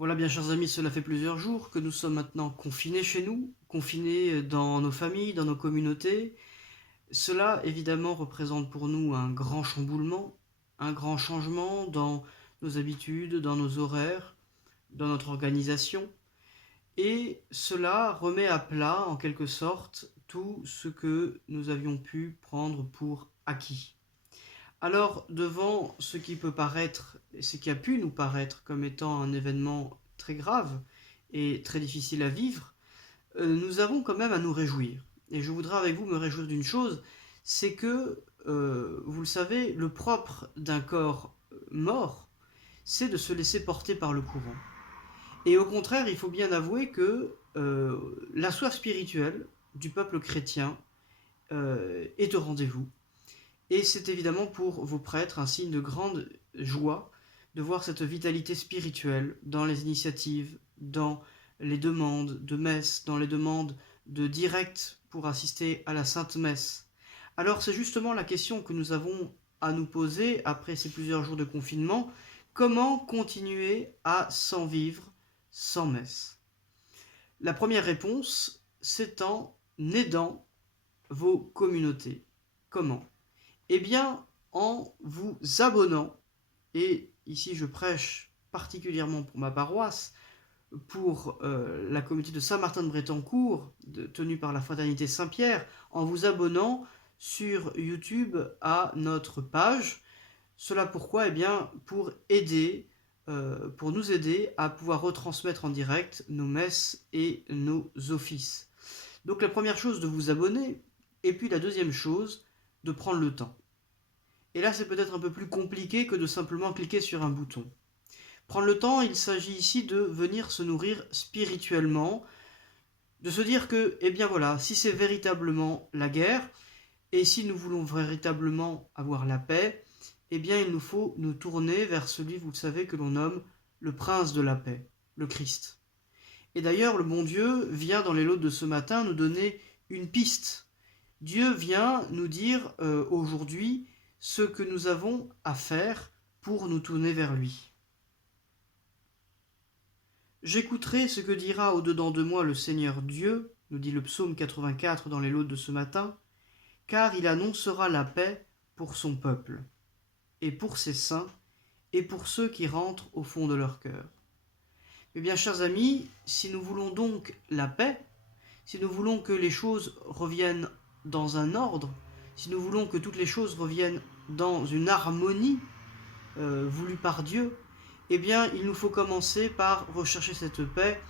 Voilà, bien chers amis, cela fait plusieurs jours que nous sommes maintenant confinés chez nous, confinés dans nos familles, dans nos communautés. Cela, évidemment, représente pour nous un grand chamboulement, un grand changement dans nos habitudes, dans nos horaires, dans notre organisation. Et cela remet à plat, en quelque sorte, tout ce que nous avions pu prendre pour acquis. Alors, devant ce qui peut paraître, et ce qui a pu nous paraître comme étant un événement très grave et très difficile à vivre, nous avons quand même à nous réjouir. Et je voudrais avec vous me réjouir d'une chose, c'est que, vous le savez, le propre d'un corps mort, c'est de se laisser porter par le courant. Et au contraire, il faut bien avouer que la soif spirituelle du peuple chrétien est au rendez-vous. Et c'est évidemment pour vos prêtres un signe de grande joie de voir cette vitalité spirituelle dans les initiatives, dans les demandes de messe, dans les demandes de direct pour assister à la Sainte Messe. Alors c'est justement la question que nous avons à nous poser après ces plusieurs jours de confinement. Comment continuer à s'en vivre sans messe? La première réponse, c'est en aidant vos communautés. Comment? Eh bien, en vous abonnant, et ici je prêche particulièrement pour ma paroisse, pour la communauté de Saint-Martin-de-Brétancourt, tenue par la Fraternité Saint-Pierre, en vous abonnant sur YouTube à notre page. Cela pourquoi? Eh bien, pour nous aider à pouvoir retransmettre en direct nos messes et nos offices. Donc la première chose, de vous abonner, et puis la deuxième chose, de prendre le temps. Et là, c'est peut-être un peu plus compliqué que de simplement cliquer sur un bouton. Prendre le temps, il s'agit ici de venir se nourrir spirituellement, de se dire que, eh bien voilà, si c'est véritablement la guerre, et si nous voulons véritablement avoir la paix, eh bien il nous faut nous tourner vers celui, vous le savez, que l'on nomme le prince de la paix, le Christ. Et d'ailleurs, le bon Dieu vient dans les laudes de ce matin nous donner une piste. Dieu vient nous dire aujourd'hui ce que nous avons à faire pour nous tourner vers lui. J'écouterai ce que dira au-dedans de moi le Seigneur Dieu, nous dit le psaume 84 dans les laudes de ce matin, car il annoncera la paix pour son peuple, et pour ses saints, et pour ceux qui rentrent au fond de leur cœur. Eh bien, chers amis, si nous voulons donc la paix, si nous voulons que les choses reviennent dans un ordre, si nous voulons que toutes les choses reviennent dans une harmonie voulue par Dieu, eh bien, il nous faut commencer par rechercher cette paix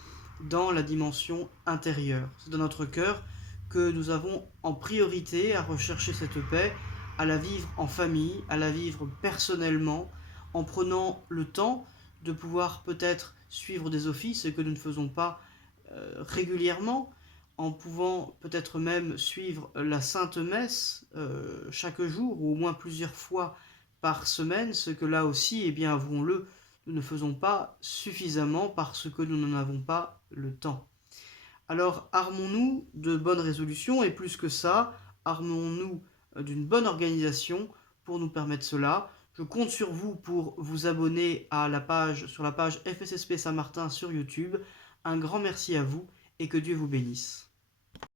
dans la dimension intérieure. C'est dans notre cœur que nous avons en priorité à rechercher cette paix, à la vivre en famille, à la vivre personnellement, en prenant le temps de pouvoir peut-être suivre des offices que nous ne faisons pas régulièrement, en pouvant peut-être même suivre la Sainte Messe chaque jour, ou au moins plusieurs fois par semaine, ce que là aussi, eh bien, avouons-le, nous ne faisons pas suffisamment parce que nous n'en avons pas le temps. Alors, armons-nous de bonnes résolutions, et plus que ça, armons-nous d'une bonne organisation pour nous permettre cela. Je compte sur vous pour vous abonner à sur la page FSSP Saint-Martin sur YouTube. Un grand merci à vous, et que Dieu vous bénisse.